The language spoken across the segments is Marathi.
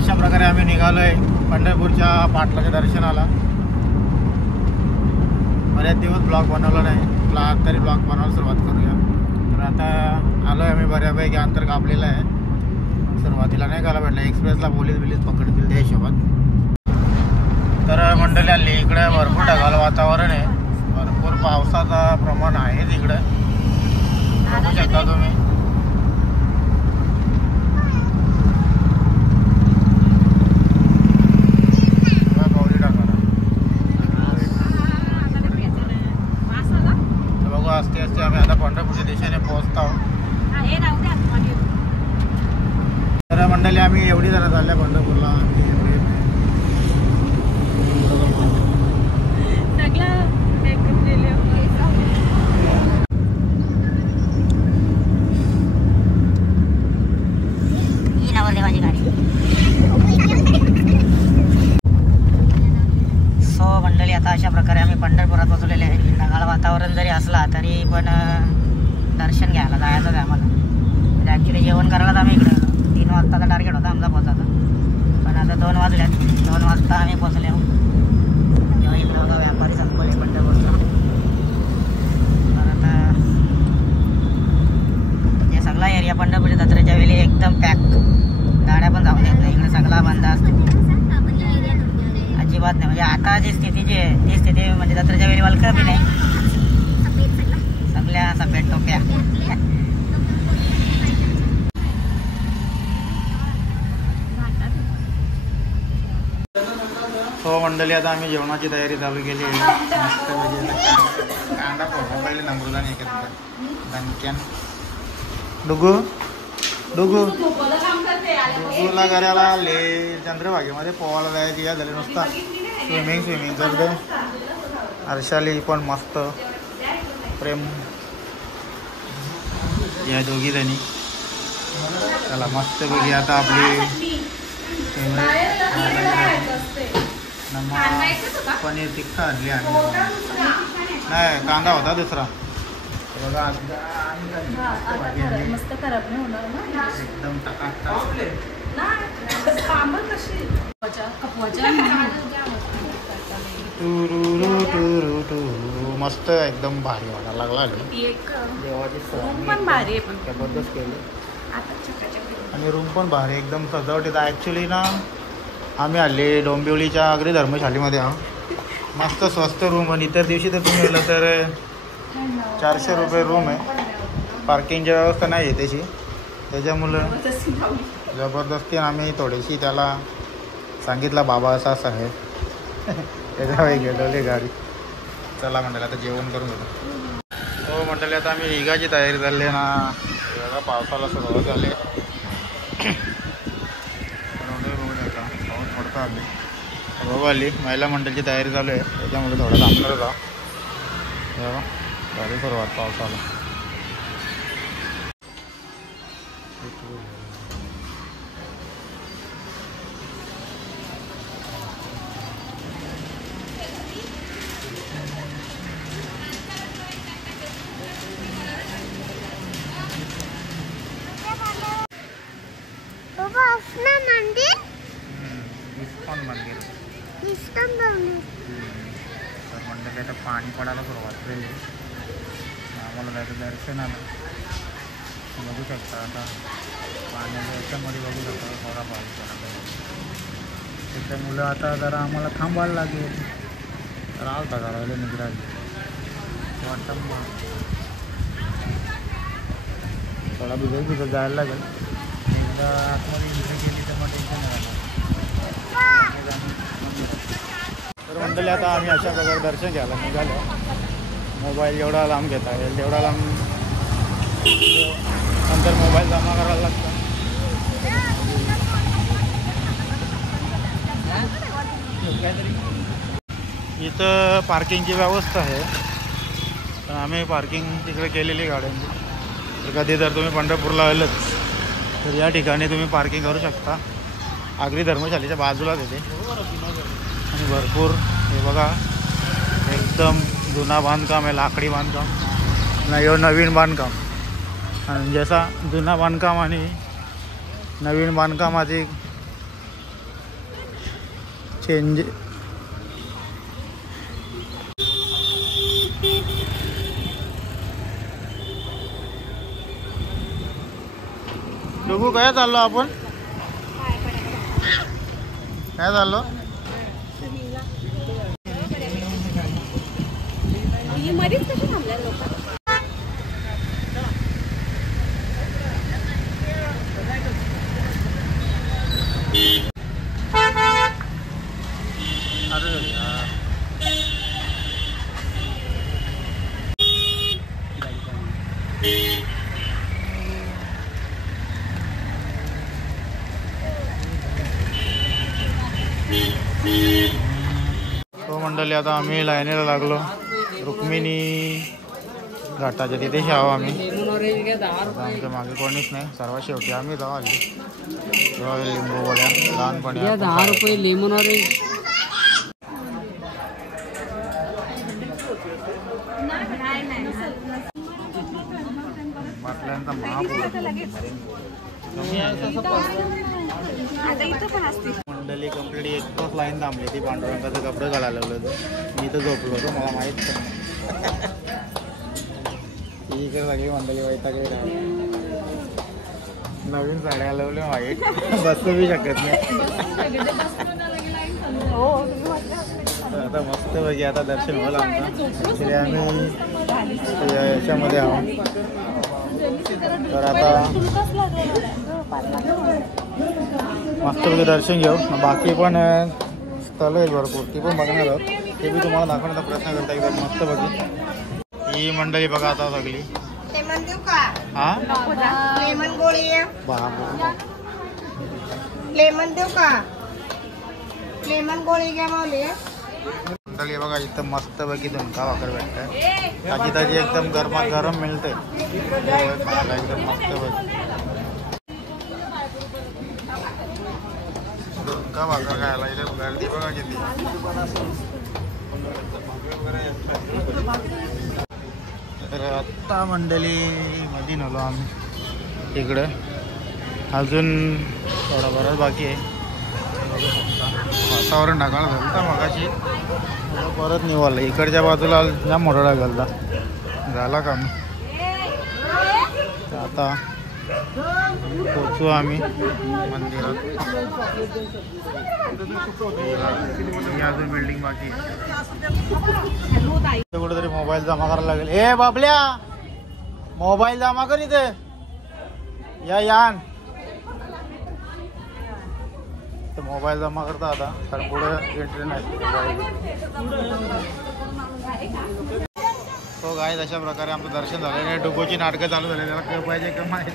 अशा प्रकारे आम्ही निघालोय पंढरपूरच्या पाटलाच्या दर्शनाला. बऱ्याच दिवस ब्लॉग बनवला नाही, तरी ब्लॉग बनवायला सुरुवात करूया. तर आता आलोय आम्ही, बऱ्यापैकी अंतर कापलेलं आहे. सुरुवातीला नाही गाला भेटलं, एक्सप्रेसला पोलीस पकडतील त्या हिशोबात. तर मंडळी आली इकडे भरपूर ढगाळ वातावरण आहे, भरपूर पावसाचं प्रमाण आहे तिकडे, बघू शकता तुम्ही. असते असते आम्ही आता पंढरपूरच्या दिशेने पोहोचतो. तर मंडळी आम्ही एवढी जरा चालल्या पंढरपूरला. मंडळी आता अशा प्रकारे आम्ही पंढरपुरात पोहोचलेले आहे. ढगाळ वातावरण जरी असला तरी पण दर्शन घ्यायला जायचं आहे आम्हाला. म्हणजे ॲक्च्युली जेवण करायला आम्ही इकडे 3 वाजताचा टार्गेट होता आमचा पोहोचायचा, पण आता 2 वाजल्यात. 2 वाजता आम्ही पोहोचले. जेव्हा इकडं बघा व्यापारी संपले पंढरपूरचा. तर आता हे सगळा एरिया पंढरपूरच्या जत्रेच्या वेळी एकदम पॅक, गाड्या पण जाऊ देत नाही इकडे, सगळा बंद असतो, अजिबात नाही. म्हणजे आता जी स्थिती जी आहे ती स्थिती म्हणजे जत्रेच्या वेळी वलकं बी नाही, सगळ्या सफेद टोप्या. हो मंडळी आता आम्ही जेवणाची तयारी चालू केली आहे. मस्त कांदा पोहा पहिले नम्रता नाही दणक्यान. डुगू डुगू डुगूला घराला आले चंद्रभागेमध्ये पोहायला जायची या झाले, नुसता स्विमिंग करते. हर्षाली पण मस्त प्रेम या दोघी जणी. चला मस्त बघी आता आपली पनीर टिक्का आणली आम्ही. नाही कांदा होता दुसरा बघा, एकदम मस्त एकदम भारी वाटायला लागला. जबरदस्त केली आणि रूम पण भारी एकदम सजावटीत. ॲक्च्युली ना आम्ही आले डोंबिवलीच्या अग्री धर्मशालीमध्ये आहोत. मस्त स्वस्त रूम, आणि इतर दिवशी तर तुम्ही गेलं तर 400 रुपये रूम आहे. पार्किंगची व्यवस्था नाही आहे त्याची, त्याच्यामुळं जबरदस्ती आम्ही थोडीशी त्याला सांगितलं बाबा असं असं आहे, त्याच्यामुळे गेलेली गाडी. चला मंडळी आता जेवण करून घेतो. हो मंडळी आता आम्ही हिगाची तयारी झाली ना, बघा पावसाला सुरुवात झाली. पडता आली बघू आली महिला मंडळची तयारी चालू आहे, त्याच्यामुळे थोडं थांबणार होता. तेव्हा झाली सुरुवात पावसाला. तर मंडळी आता पाणी पडायला सुरुवात झाली, आम्हाला जायचं दर्शनाला. बघू शकता आता पाण्याच्या याच्यामध्ये बघू शकता थोडा पाऊस पडला, त्याच्यामुळं आता जरा आम्हाला थांबायला लागेल. तर आलता घराला निघाली वाटतं मग थोडा भिजत जायला लागेल. एकदा आतमध्ये एंट्री केली तर मग टेन्शन नाही राहणार. तर मंडळी आता आम्ही अशा प्रकारे दर्शन घ्यायला निघालो. मोबाईल जेवढा लांब घेता येईल तेवढा लांब, नंतर मोबाईल जमा करायला लागतो. इथं पार्किंगची व्यवस्था आहे, पण आम्ही पार्किंग तिकडे केलेली गाड्यांची. तर कधी जर तुम्ही पंढरपूरला आलंच तर या ठिकाणी तुम्ही पार्किंग करू शकता. आगरी धर्मशालीच्या बाजूलाच येते आणि भरपूर हे बघा एकदम जुना बांधकाम आहे, लाकडी बांधकाम नाही, नवीन बांधकाम. आणि जसा जुना बांधकाम आणि नवीन बांधकामाची शेंजे बघू काय चाललो आपण काय चाललो मध्येच कशी थांबल्या लोक तो मंडळी आता आम्ही लाईनीला लागलो रुक्मिणी घाटाच्या तिथे शाव आम्ही आमच्या मागे कोणीच नाही सर्वात शेवटी आम्ही जाऊ आली लिंबू वड्या लहानपणी 10 रुपये लेमन ऑरेंज बाटल्यांचा महापूर मंडळी कंप्लीट एक तास लाईन थांबली ती पांडुरंगाचे कपडे घालायला लागलो होतो मी इथं झोपलो होतो मला माहीत नाही इकडे सगळी मंडळी वैतागली नवीन साड्या लावले वाईट बसू बी शकत नाही आता मस्त बघी आता दर्शन होईल आमचं तरी आम्ही याच्यामध्ये आहोत तर आता मस्तपैकी दर्शन घेऊ बाकी पण स्थळ आहेत भरपूर ती पण बघणार आहोत ते बी तुम्हाला दाखवण्याचा प्रयत्न करता एकदम मस्त बघी ही मंडळी बघा आता सगळी लेमन देऊ का हा लेमन गोळी बाबा लेमन देऊ का लेमन गोळी घ्या मावली मंडळी बघा इथं मस्त बघी झुणका भाकर भेटतंय ताजी ताजी एकदम गरमा गरम मिळते एकदम मस्त बघी झुणका भाकर खायला इथे गर्दी बघा किती तर आत्ता मंडळी मध्ये नलो आम्ही इकडे अजून थोडा बराच बाकी आहे वातावरण ढगाळ झालं तर मगाशी परत निवालं इकडच्या बाजूला जाम मोठा ढगाल झाला का मी आता पोचू आम्ही मंदिरात ही अजून बिल्डिंग बाकी कुठेतरी मोबाईल जमा करायला लागेल ए बाबल्या मोबाईल जमा कर इथे यान मोबाईल जमा करता आता कारण पुढे एंट्री नाही तो गाय अशा प्रकारे आमचं दर्शन झालेलं आहे डुबोची नाटकं चालू झाले त्याला काय पाहिजे का माहिती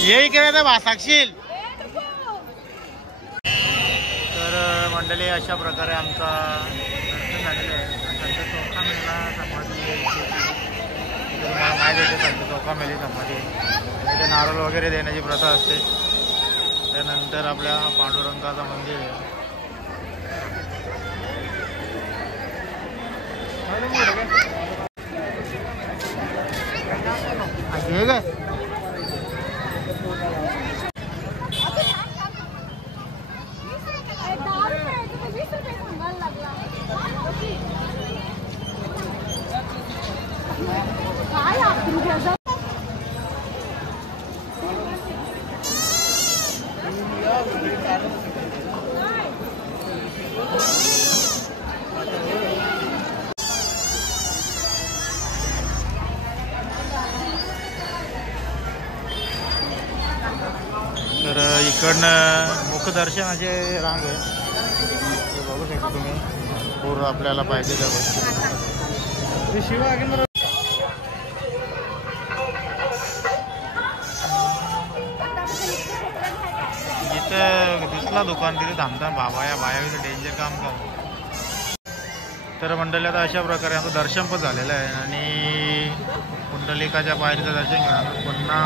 ये इकडे तर भासाक्षील तर मंडळी अशा प्रकारे आमचा दर्शन झालेलं आहे संत चौका मेला समाधी माहिती येते संत चौका मेली समाधी इथे नारळ वगैरे देण्याची प्रथा असते त्यानंतर आपल्या पांडुरंगाचं मंदिर आहे हे काय तर इकडनं मुखदर्शनाचे रांग आहे ते बघू शकता तुम्ही पूर्ण आपल्याला पाहिजे त्या गोष्टी शिवा जिथं दिसला दुकान तिथे थांबता बाबा या बाया इथं डेंजर काम करतो तर मंडळी आता अशा प्रकारे आमचं दर्शन पण झालेलं आहे आणि कुंडलिकाच्या पायरीचं दर्शन घेऊन पुन्हा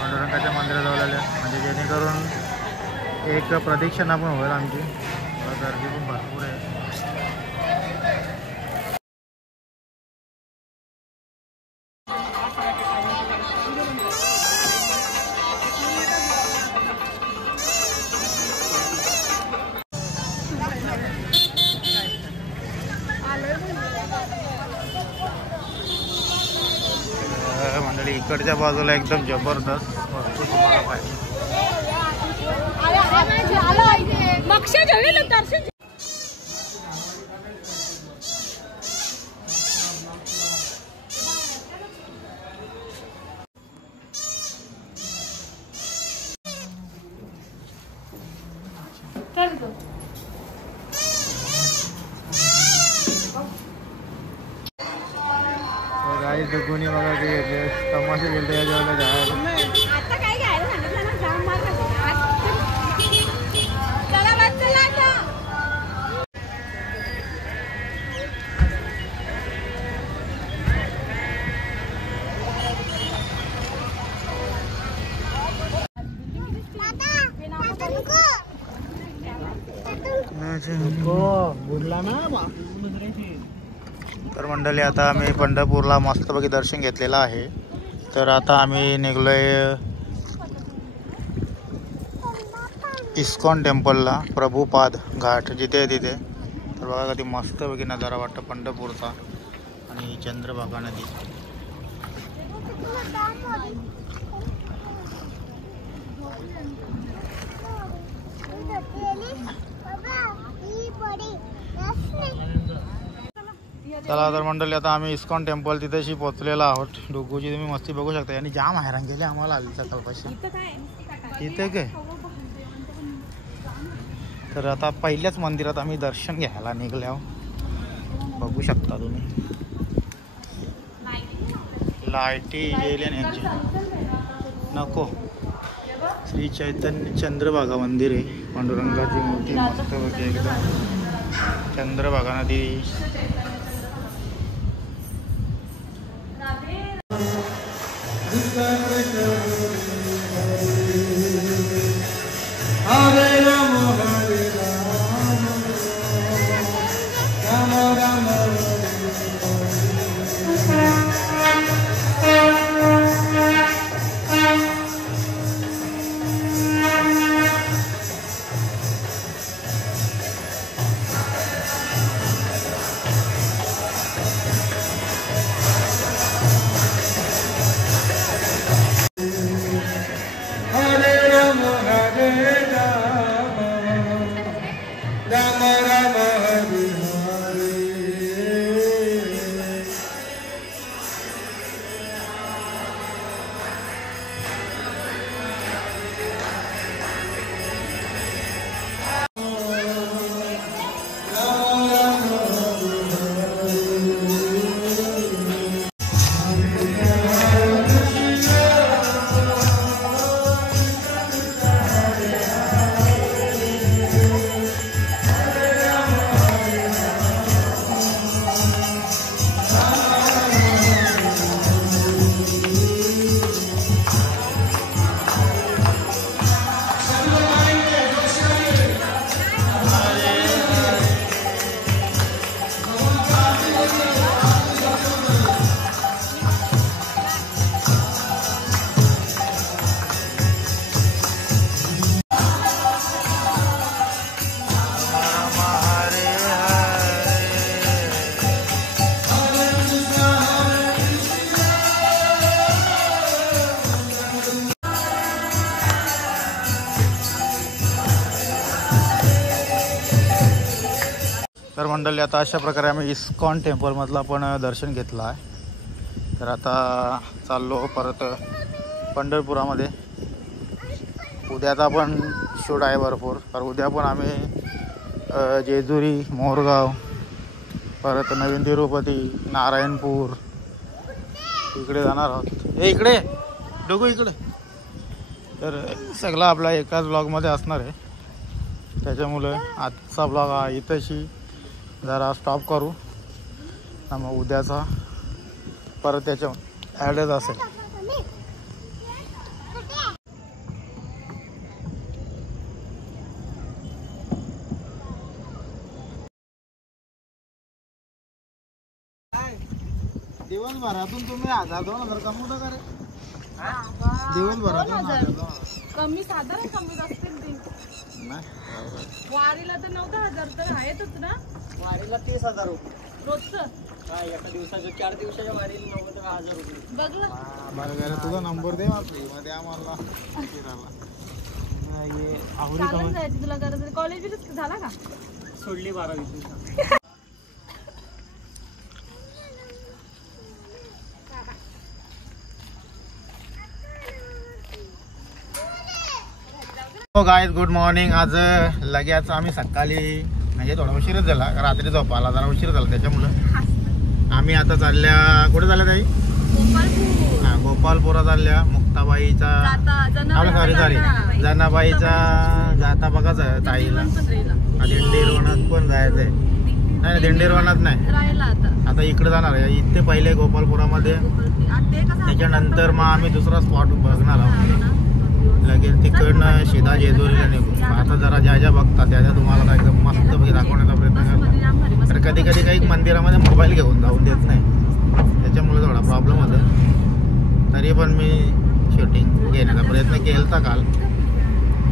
पांडुरंगाच्या मंदिराजवळ आले म्हणजे जेणेकरून एक प्रदक्षिणा पण होईल आमची गर्दी पण भरपूर आहे इकडच्या बाजूला एकदम जबरदस्त वस्तू तुम्हाला पाहिजे. गाईस दुगुनी बघा ते तमाशे गेले याच्यावर जायला. आता काय घ्यायला सांगितलं ना, जाम मार चला बस चला आता. बुडला ना. तर मंडळी आता आम्ही पंढरपूरला मस्तपैकी दर्शन घेतलेलं आहे. तर आता आम्ही निघलोय इस्कॉन टेम्पलला, प्रभुपाद घाट जिथे आहे तिथे. तर बघा कधी मस्तपैकी नजारा वाटतं पंढरपूरचा आणि चंद्रभागा नदी. चला तर मंडळी आता आम्ही इस्कॉन टेम्पल तिथेशी पोहोचलेलो आहोत. डोगूची तुम्ही मस्ती बघू शकता आणि जाम हैराण केली आम्हाला आली सकाळपाशी. इथे काय तर आता पहिल्याच मंदिरात आम्ही दर्शन घ्यायला निघलो. बघू शकता तुम्ही लाईटी यांची नको. श्री चैतन्य चंद्रभागा मंदिर आहे. पांडुरंगाची मूर्ती मस्त होती एकदम. चंद्रभागा नदी. हरे राम हरे राम राम राम तर मंडळी आता अशा प्रकारे आम्ही इस्कॉन टेम्पलमधला पण दर्शन घेतलं आहे. तर आता चाललो परत पंढरपुरामध्ये. उद्याचा पण शूट आहे भरपूर. तर उद्या पण आम्ही जेजुरी, मोरगाव, परत नवीन तिरुपती, नारायणपूर इकडे जाणार आहोत. हे इकडे डोगू इकडे. तर सगळा आपला एकाच ब्लॉगमध्ये असणार आहे. त्याच्यामुळे आजचा ब्लॉग इथंशी जरा स्टॉप करू. मग उद्याचा परत त्याच्या ॲडच असेल. दिवसभरातून तुम्ही 1000-2000 कमवता का रे? दिवसभरातून कमी साधारण कमी असतील ते. वारीला तर 9,000 तर आहेतच ना. वारीला 30,000 रुपये रोजचं काय एका दिवसाचं. 4 दिवसाच्या वारीला 9,000 रुपये. बघलं बरं गेलं तुझा नंबर दे मध्ये आम्हाला आवडी चालून जायची तुला गरज कॉलेज झाला का सोडली 12वी. हो गाईज गुड मॉर्निंग. आज लगेच आम्ही सकाळी म्हणजे थोडा उशीरच झाला, रात्री झोपायला जरा उशीर झाला त्याच्यामुळं आम्ही आता चालल्या कुठे चालल्या ताई? हां गोपालपुरा चालल्या. मुक्ताबाईचा सॉरी जनाबाईचा जाता बघाच आहे ताईला. दिंडीरवनात पण जायचं आहे. नाही दिंडीरवनात नाही, आता इकडे जाणार आहे. इथे पहिले गोपालपुरामध्ये, त्याच्यानंतर मग आम्ही दुसरा स्पॉट बघणार आहोत. लगेच तिकडनं सीधा जेजुरीला निघू. आता जरा ज्या ज्या बघतात त्या तुम्हाला एकदम मस्त दाखवण्याचा प्रयत्न करतो. तर कधी कधी काही मंदिरामध्ये मोबाईल घेऊन जाऊन देत नाही, त्याच्यामुळे थोडा प्रॉब्लेम होतो. तरी पण मी शूटिंग घेण्याचा प्रयत्न केला काल.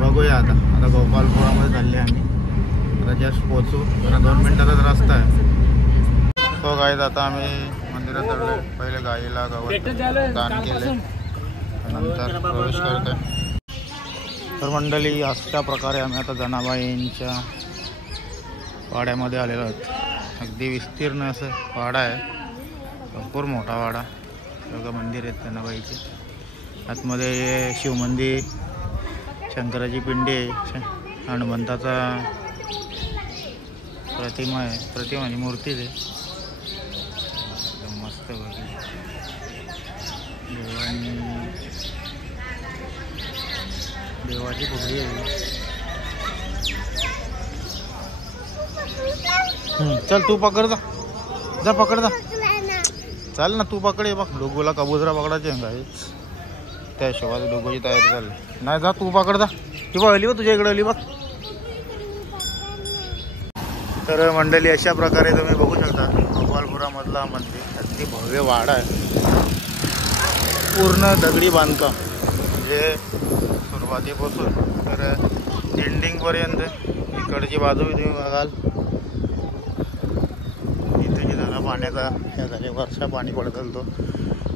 बघूया आता. आता गोपालपुरामध्ये चालले आम्ही. आता जस्ट पोचू, जरा 2 मिनिटाचाच रस्ता आहे. हो गाईज आता आम्ही मंदिरात चाललो. पहिले गाईला गवत दान केले, नंतर प्रवेश करतोय. तर मंडळी अशा प्रकारे आम्ही आता जनाबाईंच्या वाड्यामध्ये आलेलो आहोत. अगदी विस्तीर्ण असं वाडा आहे, भरपूर मोठा वाडा. सगळं मंदिर आहेत जनाबाईचे. आतमध्ये शिवमंदिर, शंकराची पिंडी आहे, हनुमंताचा प्रतिमा आहे, म्हणजे मूर्तीच आहे. एकदम मस्त बघी देवाची फुगडी आहे. चल तू पकड जा पकड जा. चाल ना तू पकड. बघ डोगूला कबुतरा पकडायचे गाईच, त्या हिशोबात डोगूची तयारी चालली. नाही जा तू पकड जा. ती बघ आली बघ तुझ्या इकडे आली बघ. तर मंडळी अशा प्रकारे तुम्ही बघू शकता गोपालपुरामधला मंदिर. अगदी भव्य वाडा आहे, पूर्ण दगडी बांधकाम. म्हणजे सुरुवातीपासून तर एंडिंगपर्यंत. इकडची बाजू तुम्ही बघाल, इथे जी झाला पाण्याचा हे झाले वर्षा पाणी पडत तो.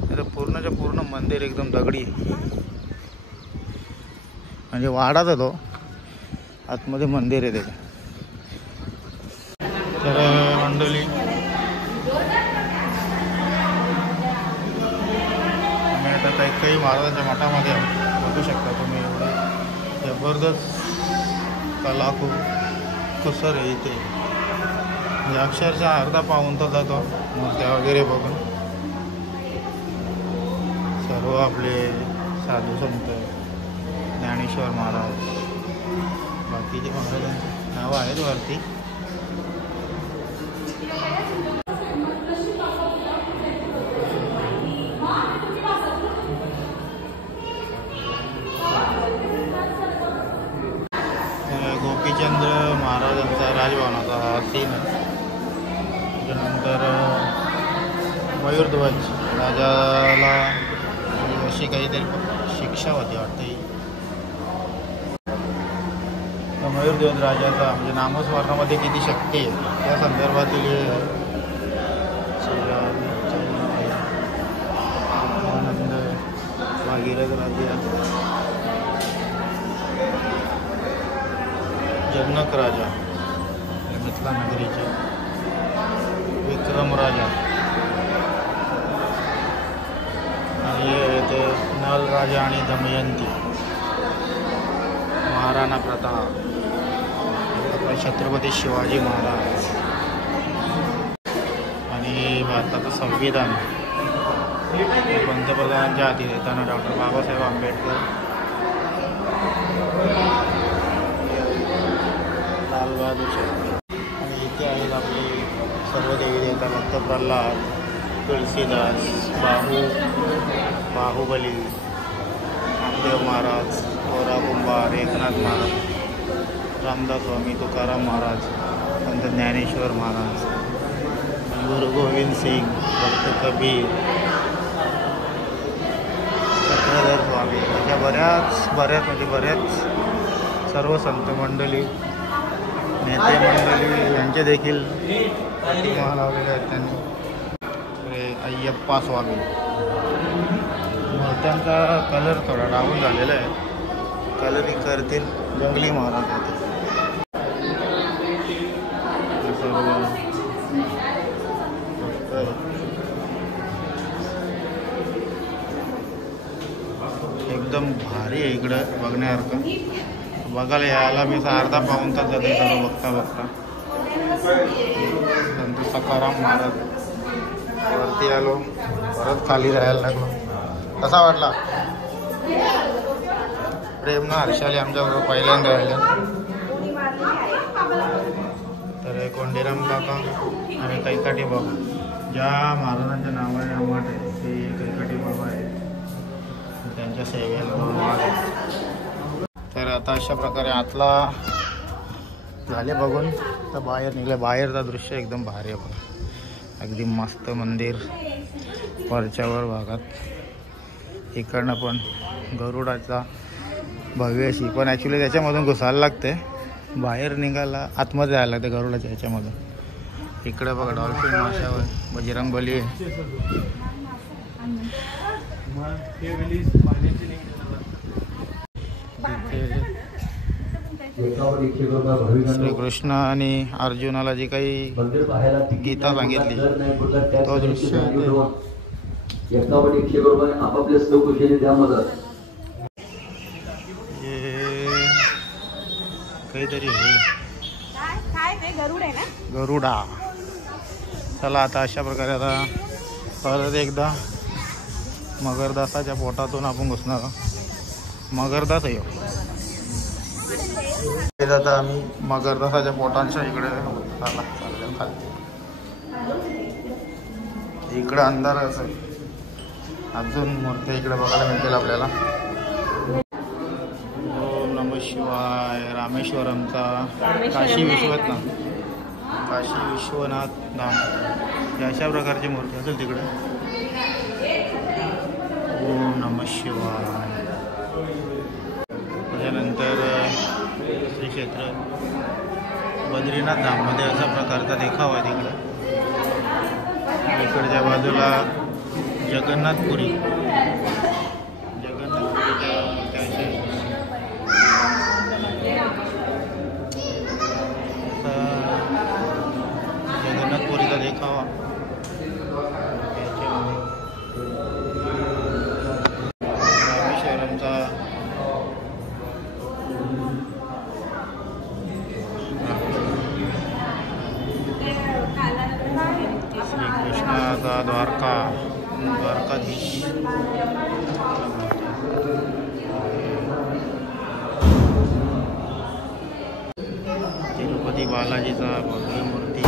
तर पूर्णच्या पूर्ण मंदिर एकदम दगडी, म्हणजे वाडाच तो, आतमध्ये मंदिर आहे त्याच्या. तर मंडळी आम्ही आता काही महाराजांच्या मठामध्ये बघू शकता तुम्ही. एवढे जबरदस्त कलाकुसर आहे इथे. म्हणजे अक्षरशः अर्धा पाऊण तर जातो मूर्त्या वगैरे बघून. सर्व आपले साधू संत, ज्ञानेश्वर महाराज, बाकीचे महाराजांचे नावं आहेत वरती. गोपीचंद्र महाराजांचा राजभवनाचा हा सीन आहे. त्याच्यानंतर मयूरध्वज राजाला अशी काहीतरी शिक्षा होती वाटते. तर मयूरध्वज राजाचा म्हणजे नामस्मरणामध्ये किती शक्ती आहे त्या संदर्भातील आनंद भागीरथ राजा, जनक राजा मिथिला नगरीचे, विक्रम राजा आणि ते नल राजा आणि दमयंती, महाराणा प्रताप, छत्रपती शिवाजी महाराज आणि भारताचं संविधान पंतप्रधानांच्या हाती देताना डॉक्टर बाबासाहेब आंबेडकर, लालबहादूर शास्त्री. आणि इथे आहेत आपले सर्व देवी देवता, भक्त प्रल्हाद, तुळशीदास, बाहुबली, नामदेव महाराज, गोरा कुंभार, एकनाथ महाराज, रामदास स्वामी, तुकाराम महाराज, संत ज्ञानेश्वर महाराज, गुरु गोविंद सिंग, भक्त कबीर, चक्रधर स्वामी, अशा बऱ्याच सर्व संत मंडळी, नेते मंडळी यांचे देखील प्रतिमा लावलेले आहेत त्यांनी. अय्यप्पा स्वामी, मूर्त्यांचा कलर थोडा डाऊन झालेला आहे. कलरिंग करतील जंगली महाराज होते. एकदम भारी आहे इकडं बघण्यासारखं. बघायला यायला मी अर्धा पाऊण तास जाते सर्व बघता बघता. संत सखाराम महाराज वरती आलो, परत खाली जायला लागलो. कसा वाटला? प्रेम ना हर्षाली आमच्याबरोबर पहिल्यांदा राहिल्या. तर कोंडीराम काका आणि कैकाटी बाबा, ज्या महाराजांच्या नावाने अमठ आहे ते कैकाटी बाबा आहे. त्यांच्या सेवेला 2 माग आहेत. तर आता अशा प्रकारे आतला झाले बघून तर बाहेर निघले. बाहेरचा दृश्य एकदम भारी आहे बघा. अगदी मस्त मंदिर वरच्यावर भागात. इकडनं पण गरुडाचा भव्य अशी, पण ॲक्च्युली त्याच्यामधून घुसायला लागते. बाहेर निघायला आतमध्ये जायला लागते गरुडाच्या ह्याच्यामधून. इकडे बघा डॉल्फिन माशावर बजरंगबली आहे. श्रीकृष्ण आणि अर्जुनाला जी काही गीता सांगितली तो दृश्य काहीतरी गरुडा. चला आता अशा प्रकारे आता परत एकदा मगरदासाच्या पोटातून आपण घुसणार आहोत. मगरदास आहे आता आम्ही मगरदासाच्या पोटांच्या इकडे चाललो खाली. इकडे अंधारच आहे. अजून मूर्ती इकडे बघायला मिळतील आपल्याला. ओम नमः शिवाय. रामेश्वरमचा काशी विश्वनाथ, काशी विश्वनाथ धाम अशा प्रकारची मूर्ती असेल तिकडे. ओम नमः शिवाय. त्याच्यानंतर श्री क्षेत्र बद्रीनाथ धाममध्ये अशा प्रकारचा देखावा आहे तिकडे. इकडच्या बाजूला जगन्नाथपुरी, जगन्नाथपुरीच्या मूर्त्या जगन्नाथपुरीचा देखावा. रामेश्वरमचा श्रीकृष्णाचा द्वारकाधीश. तिरुपती बालाजीचा भव्य मूर्ती.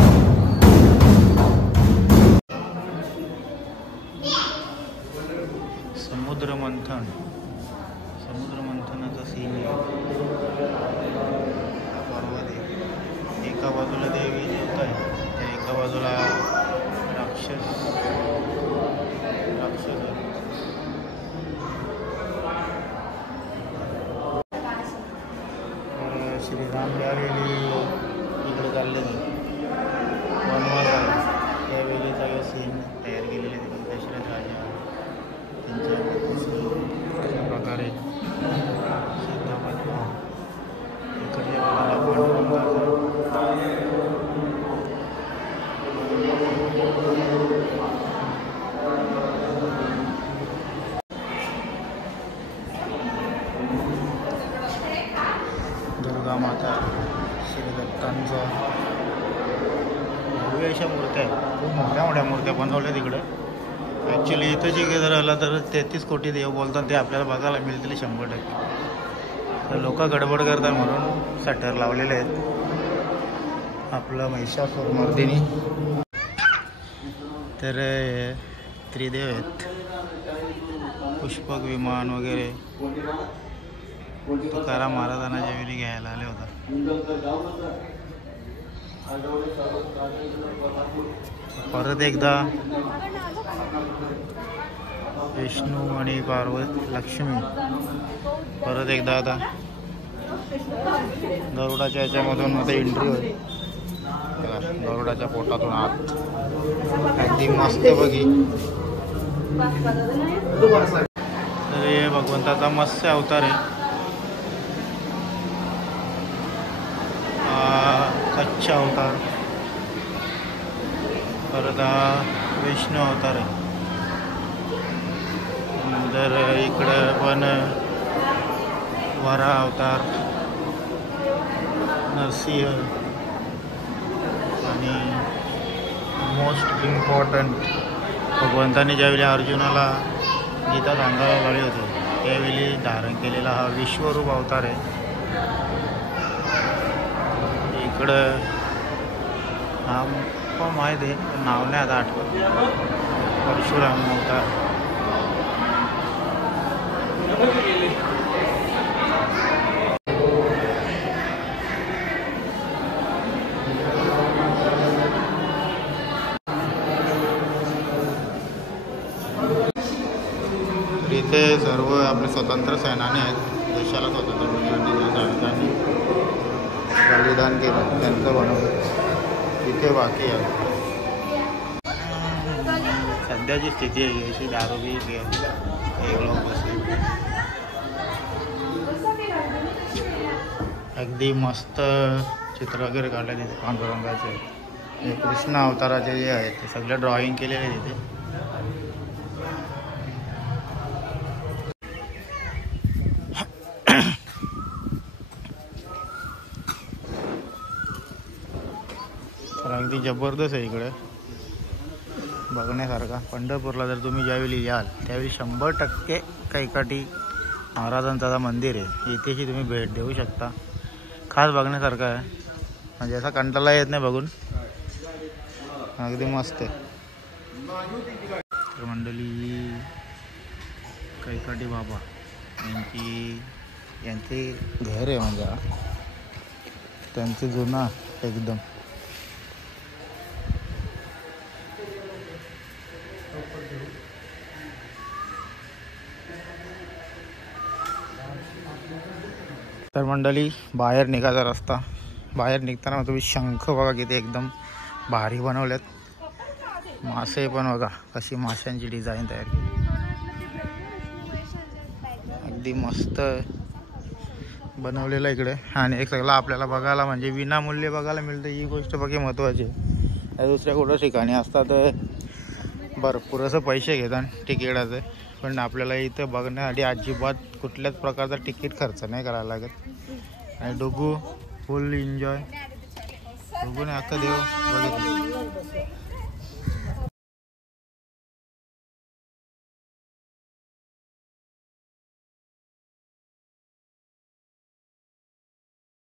समुद्रमंथनाचा सीन पर्वत आहे. एका बाजूला देवी देवता आहे, त्या एका बाजूला राक्षस. श्रीराम यावेळी इकडे चालले वनवासाला, त्यावेळी सगळं सीन तयार केलेले आहे. दशरथ राजा त्यांच्या प्रकारे सीतापती इकडच्या बाजूला पांडुरंगाचा. दुर्गा माता, श्री दत्तांचा भव्य अशा मूर्त्या आहेत. खूप मोठ्या मोठ्या मूर्त्या बनवल्या तिकडं. ॲक्च्युली इथं जे जर आलं तर 33 कोटी देव बोलतात ते आपल्याला बघायला मिळतील 100%. तर लोक गडबड करतात म्हणून शटर लावलेले आहेत. आपलं महिषासुर मर्दिनी. तर त्रिदेव आहेत. पुष्पक विमान वगैरे तुकाराम महाराजांना ज्यावेळी घ्यायला आले होता. परत एकदा विष्णू आणि पार्वती लक्ष्मी परत एकदा आता गरुडाच्या याच्यामधून आता एंट्री होईल. गरुडाच्या पोटातून आत अगदी मस्त बघी. हे भगवंताचा मत्स्य अवतार आहे. कच्चा अवतार. परत विष्णू अवतार आहे. नंतर इकडं पण वरा अवतार, नरसिंह आणि मोस्ट इम्पॉर्टंट भगवंताने ज्यावेळी अर्जुनाला गीता सांगायला लावली होती त्यावेळी धारण केलेला हा विश्वरूप अवतार आहे. इकडं हा पण माहीत आहे, नाव नाही आता आठवत. परशुराम अवतार. इथे सर्व आपले स्वतंत्र सेनानी आहेत. देशाला स्वतंत्र मिळवण्यासाठी बलिदान केलं त्यांचं बनवलं. इथे बाकी आहे. सध्याची स्थिती आहे अशी दारू बी एक लोक बसले. अगदी मस्त चित्र वगैरे काढले तिथे पांडुरंगाचे. हे कृष्ण अवताराचे जे आहेत ते सगळे ड्रॉइंग केलेले आहे तिथे. तर अगदी जबरदस्त आहे इकडे बघण्यासारखा. पंढरपूरला जर तुम्ही ज्यावेळी याल त्यावेळी 100% कैकाटी महाराजांचा मंदिर आहे, इथेही तुम्ही भेट देऊ शकता. खास बघण्यासारखं आहे, म्हणजे असा कंटाळा येत नाही बघून. अगदी मस्त आहे. तर मंडळी कैकाटी बाबा यांचे घर आहे, म्हणजे त्यांचे जुना एकदम. तर मंडळी बाहेर निघायचा रस्ता. बाहेर निघताना तुम्ही शंख बघा किती एकदम भारी बनवल्यात. मासे पण बघा कशी माशांची डिझाईन तयार केली, अगदी मस्त बनवलेलं इकडे. आणि एक सगळं आपल्याला बघायला म्हणजे विनामूल्य बघायला मिळतं, ही गोष्ट बाकी महत्त्वाची आहे. दुसऱ्या कुठं ठिकाणी असतात भरपूर असं पैसे घेतात तिकिटाचे, पण आपल्याला इथं बघण्यासाठी अजिबात कुठल्याच प्रकारचा तिकीट खर्च नाही करायला लागत. आणि डोगू फुल एन्जॉय. डोगूने अख्खा देव बघितलं.